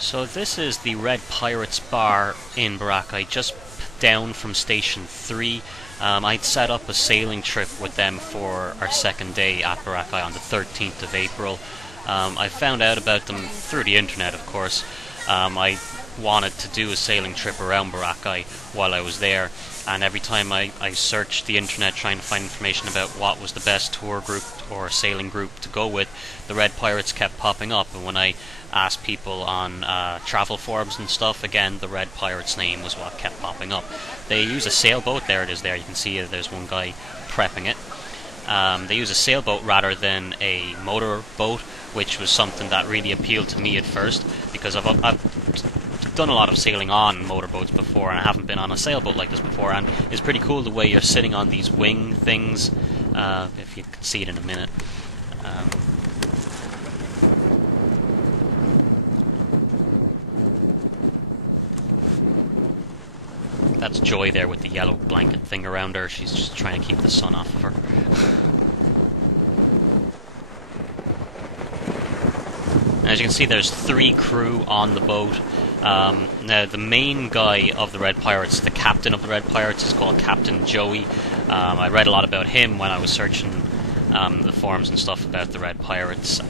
So this is the Red Pirates bar in Boracay, just down from Station 3. I'd set up a sailing trip with them for our second day at Boracay on the 13th of April. I found out about them through the internet, of course. I wanted to do a sailing trip around Boracay while I was there, and every time I searched the internet trying to find information about what was the best tour group or sailing group to go with, the Red Pirates kept popping up. And when I asked people on travel forums and stuff, again, the Red Pirates name was what kept popping up. They use a sailboat. There it is there. You can see there's one guy prepping it. They use a sailboat rather than a motor boat, which was something that really appealed to me at first, because I've done a lot of sailing on motorboats before, and I haven't been on a sailboat like this before, and it's pretty cool the way you're sitting on these wing things, if you can see it in a minute. That's Joy there with the yellow blanket thing around her. She's just trying to keep the sun off of her. As you can see, there's 3 crew on the boat. Now, the main guy of the Red Pirates, the captain of the Red Pirates, is called Captain Joey. I read a lot about him when I was searching the forums and stuff about the Red Pirates.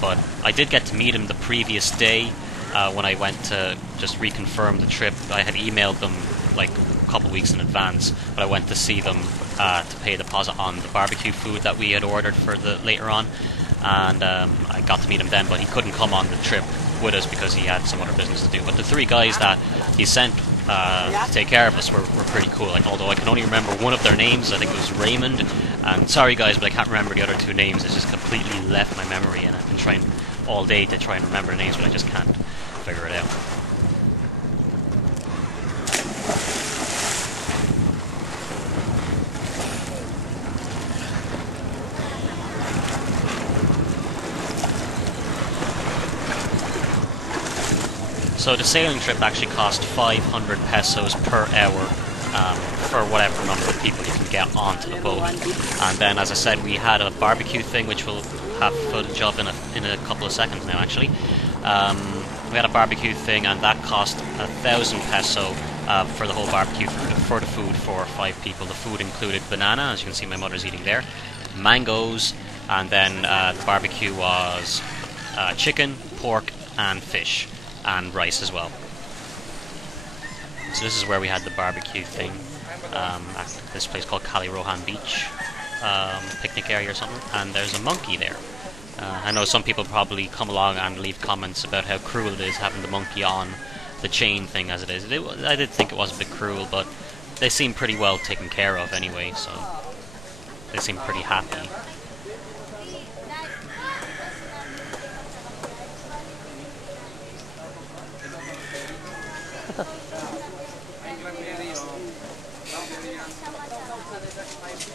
But I did get to meet him the previous day when I went to just reconfirm the trip. I had emailed them like a couple weeks in advance, but I went to see them to pay a deposit on the barbecue food that we had ordered for the later on. And I got to meet him then, but he couldn't come on the trip with us because he had some other business to do. But the 3 guys that he sent to take care of us were pretty cool. Like, although I can only remember one of their names, I think it was Raymond. And sorry guys, but I can't remember the other 2 names. It's just completely left my memory, and I've been trying all day to try and remember the names, but I just can't figure it out. So the sailing trip actually cost 500 pesos per hour for whatever number of people you can get onto the boat. And then, as I said, we had a barbecue thing, which we'll have footage of in a couple of seconds now, actually. We had a barbecue thing, and that cost 1,000 peso for the whole barbecue for the food for 5 people. The food included banana, as you can see my mother's eating there, mangoes, and then the barbecue was chicken, pork, and fish. And rice as well. So this is where we had the barbecue thing at this place called Cali Rohan Beach, picnic area or something, and there's a monkey there. I know some people probably come along and leave comments about how cruel it is having the monkey on the chain thing as it is. I did think it was a bit cruel, but they seem pretty well taken care of anyway, so they seem pretty happy.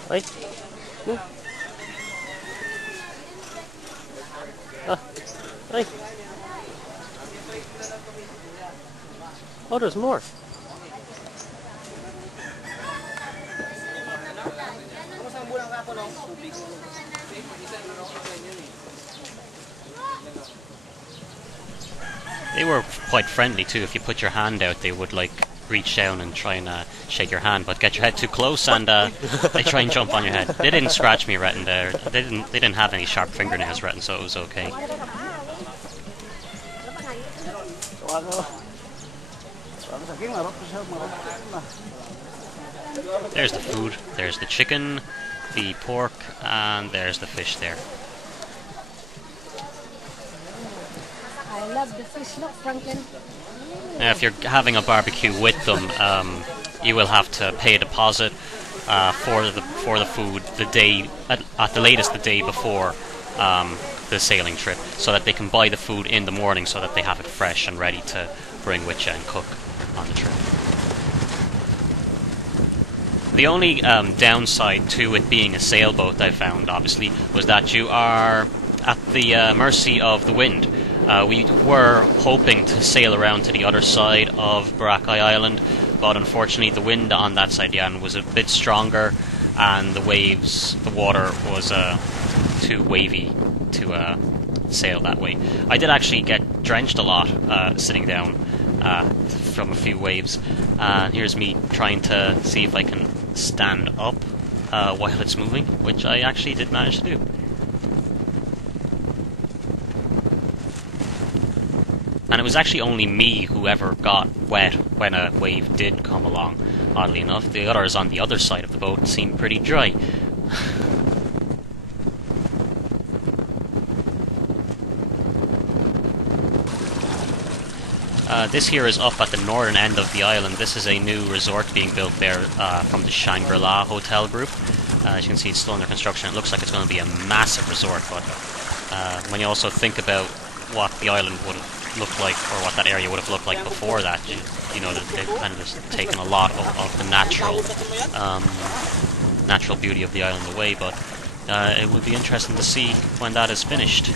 Ay. Ay. Oh, there's more. They were quite friendly too. If you put your hand out, they would like reach down and try and shake your hand, but get your head too close and they try and jump on your head. They didn't scratch me right in there. They didn't have any sharp fingernails right, so it was okay. There's the food. There's the chicken, the pork, and there's the fish there. I love the fish. Look, Franklin. Now, if you're having a barbecue with them, you will have to pay a deposit for the food the day at the latest the day before the sailing trip, so that they can buy the food in the morning, so that they have it fresh and ready to bring with you and cook on the trip. The only downside to it being a sailboat, I found, obviously, was that you are at the mercy of the wind. We were hoping to sail around to the other side of Boracay Island, but unfortunately the wind on that side of the island was a bit stronger, and the water was too wavy to sail that way. I did actually get drenched a lot sitting down from a few waves. Here's me trying to see if I can stand up while it's moving, which I actually did manage to do. And it was actually only me who ever got wet when a wave did come along, oddly enough. The others on the other side of the boat seemed pretty dry. This here is up at the northern end of the island. This is a new resort being built there from the Shangri-La Hotel Group. As you can see, it's still under construction. It looks like it's going to be a massive resort, but when you also think about what the island would have looked like, or what that area would have looked like before that, you know, they've kind of just taken a lot of the natural beauty of the island away, but it would be interesting to see when that is finished.